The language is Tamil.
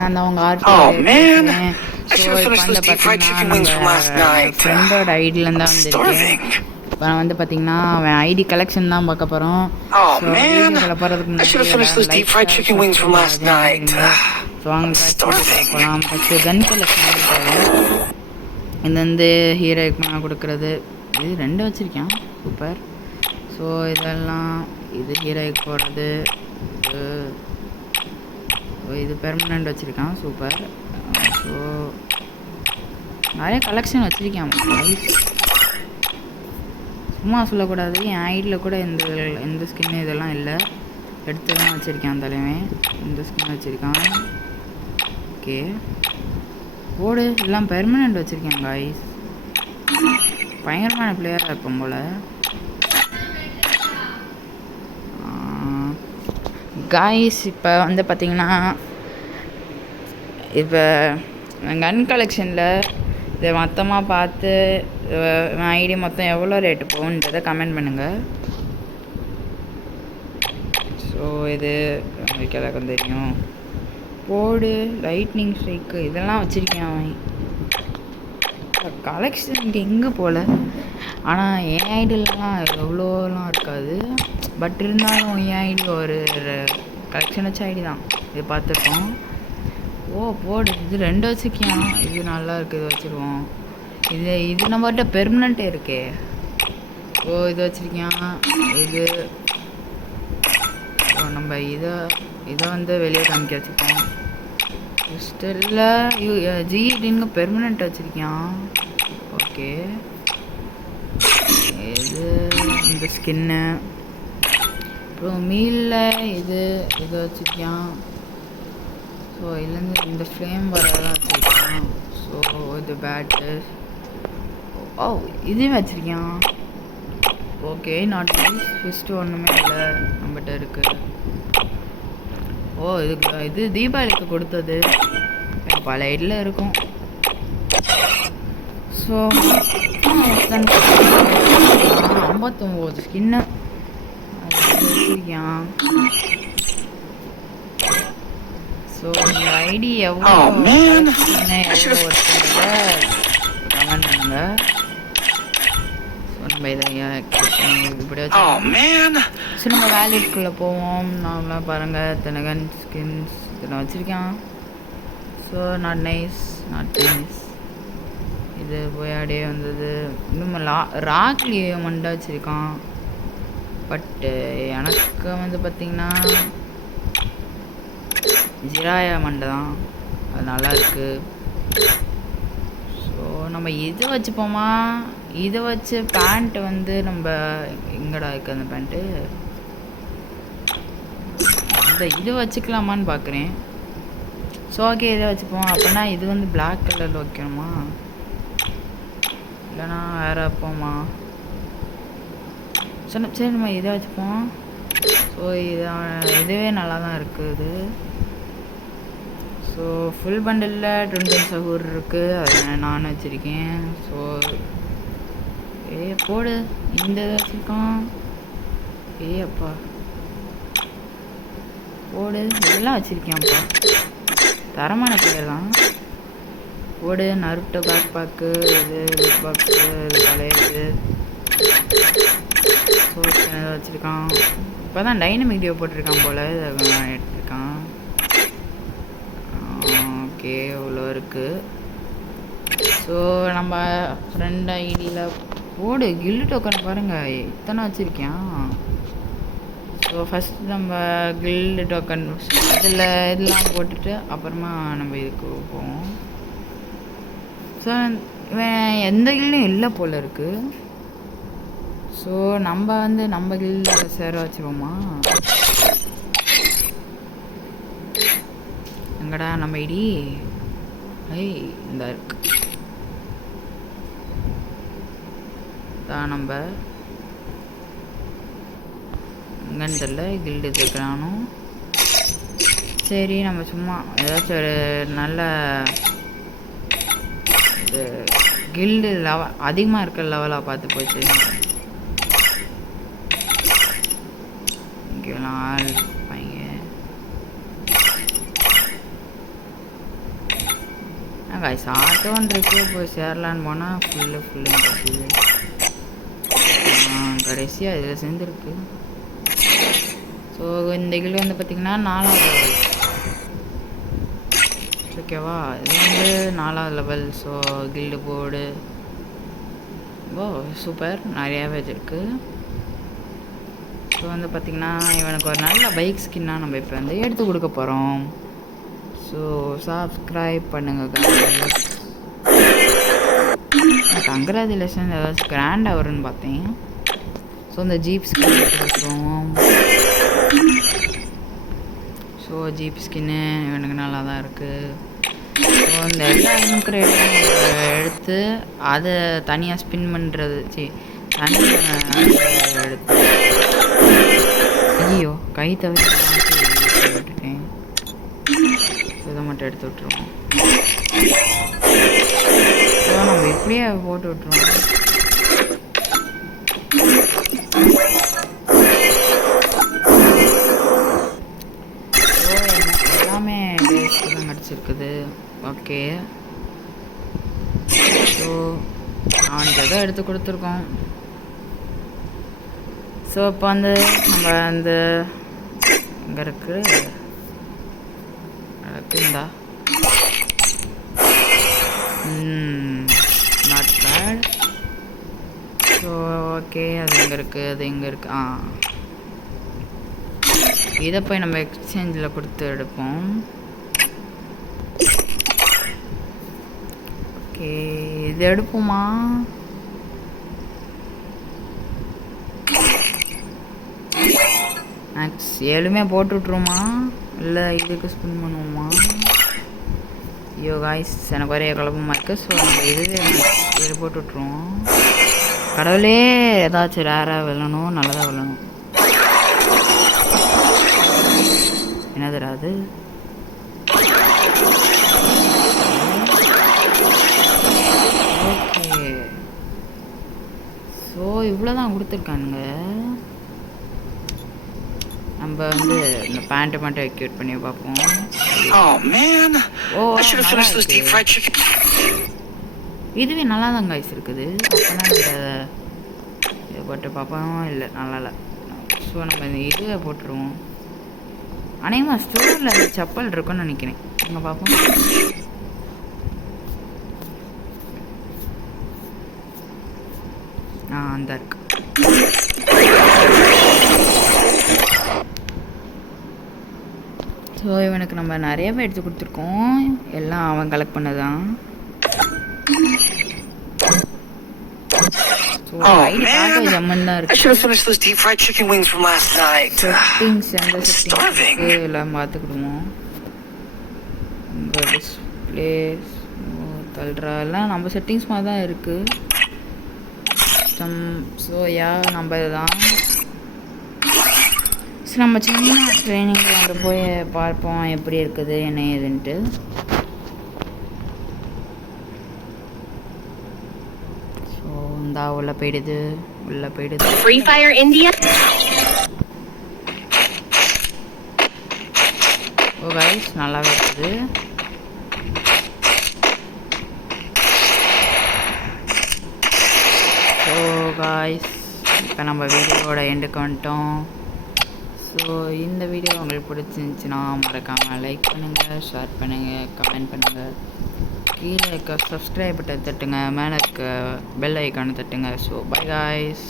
நான் அவங்க Oh ஆர்டியில் man, பேசுகிறேன். I ஸோ should have இப்போ finished வந்து those deep fried பார்த்தீங்கன்னா chicken நம்ம wings from last night. ஃப்ரெண்டோட ஐடியிலேருந்து தான் வந்திருக்கேன். Starving. இப்போ நான் வந்து பார்த்தீங்கன்னா அவன் ஐடி கலெக்ஷன் தான் பார்க்க போகிறோம். Oh ஸோ man, வீடியோக்குள்ளே போகிறதுக்கு I should முன்னாடி have finished எல்லோரும் those deep like fried share chicken wings from subscribe last எல்லாத்தையும் night. பண்ணிடுங்க. ஸோ வாங்க வீடியோக்குள்ளே Starving. போகலாம். ஃபஸ்ட்டு கன் கலெக்ஷன் தேவை. இது வந்து ஹீரோக்கு நான் கொடுக்குறது. இது 2 வச்சுருக்கேன். சூப்பர். ஸோ இதெல்லாம் இது ஹீரோக்கு போடுறது. இது பெர்மனண்ட் வச்சுருக்கான். சூப்பர். ஸோ நிறைய கலெக்ஷன் வச்சுருக்கேன். சும்மா சொல்லக்கூடாது. என் ஐடியில் கூட எந்த ஸ்கின்னு இதெல்லாம் இல்லை. எடுத்து தான் வச்சுருக்கேன். தலைவன் இந்த ஸ்கின் வச்சுருக்கான். ஓகே போடு. எல்லாம் பெர்மனண்ட் வச்சுருக்கேன் காய்ஸ். பயங்கரமான பிளேயராக இருப்போம் போல். காய்ஸ் இப்போ வந்து பார்த்திங்கன்னா இப்போ கன் கலெக்ஷனில் இதை மொத்தமாக பார்த்து ஐடி மொத்தம் எவ்வளோ ரேட்டு போகுன்றதை கமெண்ட் பண்ணுங்கள். ஸோ இது உங்களுக்கு எல்லாருக்கும் தெரியும். போடு லைட்னிங் ஸ்ட்ரைக்கு இதெல்லாம் வச்சுருக்கேன். அவன் கலெக்ஷனுக்கு எங்கே போகல. ஆனால் என் ஐடியிலலாம் எவ்வளோலாம் இருக்காது. பட் இருந்தாலும் என் ஐடி ஒரு கலெக்ஷன் வச்ச ஐடி தான். இது பார்த்துருக்கோம். போடு. இது 2 வச்சுருக்கேன். இது நல்லா இருக்குது. இது வச்சுருவோம். இது நம்மகிட்ட பெர்மனண்ட்டே இருக்கே. இது வச்சுருக்கேன். இது நம்ம இதை வந்து வெளியே காமிக்க வச்சுருக்கோம். ஸ்டில்ல ஜிடின்னு பெர்மனண்ட் வச்சுருக்கேன். ஓகே இது இந்த ஸ்கின்னு. அப்புறம் மீலில் இது வச்சுருக்கேன். ஸோ இதுலேருந்து இந்த ஃப்ளேம் வரதான் வச்சுருக்கேன். ஸோ இது பேட்டு. இதையும் வச்சுருக்கேன். Okay not nice. ஃபஸ்ட்டு ஒன்றுமே இல்லை நம்மகிட்ட இருக்குது. இது தீபாவளிக்கு கொடுத்தது. பல ஐடியில் இருக்கும். ஸோ 59 ஸ்கின்னு வச்சுருக்கேன். ஸோ இந்த ஐடி எவ்வளோ ஒருத்தங்க கமெண்ட் பண்ணுங்க. ஸோ நம்ம இதை இப்படி வச்சு ஸோ நம்ம வேலெட்டுக்குள்ளே போவோம். நார்மலாக பாருங்கள். தினகன் ஸ்கின்ஸ் இதெல்லாம் வச்சுருக்கேன். So not nice. இது போயாடியே வந்தது. இன்னும் ராக்லியே மண்டை வச்சுருக்கான். பட்டு எனக்கு வந்து பார்த்திங்கன்னா ஜிராயா மண்டை தான். அது நல்லா இருக்குது. ஸோ நம்ம இதை வச்சுப்போமா. இதை வச்சு பேண்ட்டு வந்து நம்ம எங்கடா இருக்குது அந்த பேண்ட்டு. இது வச்சுக்கலாமான்னு பார்க்குறேன். ஸோ ஓகே இதை வச்சுப்போம். அப்படின்னா இது வந்து பிளாக் கலரில் வைக்கணுமா இல்லைனா வேறு வைப்போமா. சரி நம்ம இதை வச்சுப்போம். ஸோ இதுவே நல்லா தான் இருக்குது. ஸோ ஃபுல் பண்டலில் 20 சகூர் இருக்குது. அது நான் வச்சுருக்கேன். ஸோ போடு. இந்த இதை வச்சுருக்கோம். அப்பா போடு. இதெல்லாம் வச்சுருக்கேன்ப்பா. தரமான பிளேயர் தான். போடு. Naruto pack pack. இது பிக் பாக்ஸு. இது பழையது. ஸோ வச்சுருக்கான். இப்போ தான் டைனமிக் வீடியோ போட்டிருக்கான் போல். இதை எடுத்துருக்கான். ஓகே இவ்வளோ இருக்குது. ஸோ நம்ம ஃப்ரெண்ட் ஐடியில் போடு. கில்லு டோக்கன் பாருங்கள் இத்தனை வச்சுருக்கேன். ஸோ ஃபஸ்ட்டு நம்ம கில்டு டோக்கன் இதெல்லாம் போட்டுட்டு அப்புறமா நம்ம இதுக்கு போவோம். ஸோ இவன் எந்த கில்டும் இல்லை போல் இருக்குது. ஸோ நம்ம வந்து நம்ம கில்டில் சேர வச்சுருவோமா. எங்கடா நம்ம ஐடி. இந்த இருக்கு தான். நம்ம எங்கன்னு தெரியல. கில்டு இருக்கிறானோ. சரி நம்ம சும்மா ஏதாச்சும் ஒரு நல்ல கில்டு அதிகமாக இருக்கிற லெவலாக பார்த்து போச்சு. இங்கெல்லாம் ஆள் இருப்பாங்க. காய்ஸ் ஆட்டோன்றிருக்கு போய் சேரலான்னு போனால் ஃபுல்லுன்னு கடைசியாக இதில் சேர்ந்துருக்கு. ஸோ இந்த கில் வந்து பார்த்திங்கன்னா 4வது லெவல். ஓகேவா, இது வந்து 4வது level. So guild board super, நிறையாவே இருக்குது. ஸோ வந்து பார்த்திங்கன்னா இவனுக்கு ஒரு நல்ல பைக் ஸ்கின்னாக நம்ம இப்போ வந்து எடுத்து கொடுக்க போகிறோம். ஸோ சப்ஸ்கிரைப் பண்ணுங்கள். கங்க்ராச்சுலேஷன், ஏதாச்சும் கிராண்டாக வரும்னு பார்த்தேன். ஸோ இந்த ஜீப் ஸ்கின் எடுத்து கொடுத்துருவோம். ஸோ ஜீப் ஸ்கின்னு இவனுக்கு நல்லா தான் இருக்குது. ஸோ இந்த எல்லா கிரேட்டும் எடுத்து அதை தனியாக ஸ்பின் பண்ணுறது தனியாக எடுத்து ஐயோ கை தவிர்த்து விட்டுட்டேன். இதை மட்டும் எடுத்து விட்டுருவோம். ஸோ நம்ம இப்படியே போட்டு விட்டுருவோம். ஸோ எல்லாமே டேஸ்ட்டு தான் கிடச்சிருக்குது. ஓகே, ஸோ அவனுக்கு எதோ எடுத்து கொடுத்துருக்கோம். ஸோ இப்போ வந்து நம்ம அந்த இங்கே இருக்குந்தா. Not bad. ஸோ ஓகே, அது எங்கே இருக்குது, அது எங்கே இருக்குது? இதை போய் நம்ம எக்ஸ்சேஞ்சில் கொடுத்து எடுப்போம். ஓகே, இது எடுப்போமா? மேக்ஸ் 7மே போட்டு விட்ருவோமா, இல்லை இதுக்கு ஸ்பின் பண்ணுவோமா? ஐயோ காய்ஸ், எனக்கு ஒரே குழப்பமாக இருக்குது. ஸோ நம்ம இது போட்டு விட்ருவோம். கடவுளே, ஏதாச்சும் ரேராக விழணும், நல்லதாக விழணும். என்னதுடா அது? ஓகே, ஸோ இவ்வளோ தான் கொடுத்துருக்கானுங்க. நம்ம வந்து இந்த பேண்ட்டை மட்டும் எக்யூட் பண்ணி பார்ப்போம். இதுவே நல்லா தான் காய்ஸ் இருக்குது. அப்போனா நம்ம இதை போட்டு பார்ப்போம். இல்லை, நல்லா இல்லை. ஸோ நம்ம இந்த இதுவை போட்டுருவோம். அநேகமாக ஸ்டோரில் அந்த செப்பல் இருக்குன்னு நினைக்கிறேன். இங்கே பார்ப்போம். அந்த இருக்கு. ஸோ இவனுக்கு நம்ம நிறையவே எடுத்து கொடுத்துருக்கோம். எல்லாம் அவன் கலெக்ட் பண்ணதான். எல்லாம் பார்த்துக்கிடுவோம். உங்கள் டிஸ்பிளே தள்ளுறா எல்லாம் நம்ம செட்டிங்ஸ் மாதிரி தான் இருக்குது. ஸோ நம்ம இதுதான். ஸோ நம்ம சின்ன ட்ரைனிங்கில் அங்கே போய் பார்ப்போம் எப்படி இருக்குது என்ன ஏதுன்ட்டு. ஸோ இந்த உள்ளே போயிடுது. Free Fire India. ஓ கைஸ், நல்லாவே இருக்குது. ஸோ கைஸ், இப்போ நம்ம வீடியோவோட எண்டுக்கு வந்துட்டோம். ஸோ இந்த வீடியோ உங்களுக்கு பிடிச்சிருந்துச்சின்னா மறக்காமல் லைக் பண்ணுங்கள், ஷேர் பண்ணுங்கள், கமெண்ட் பண்ணுங்கள். கீழே இருக்க சப்ஸ்கிரைப் பட்டன் தட்டுங்க, மேலே இருக்க பெல் ஐக்கானை தட்டுங்க. So by guys.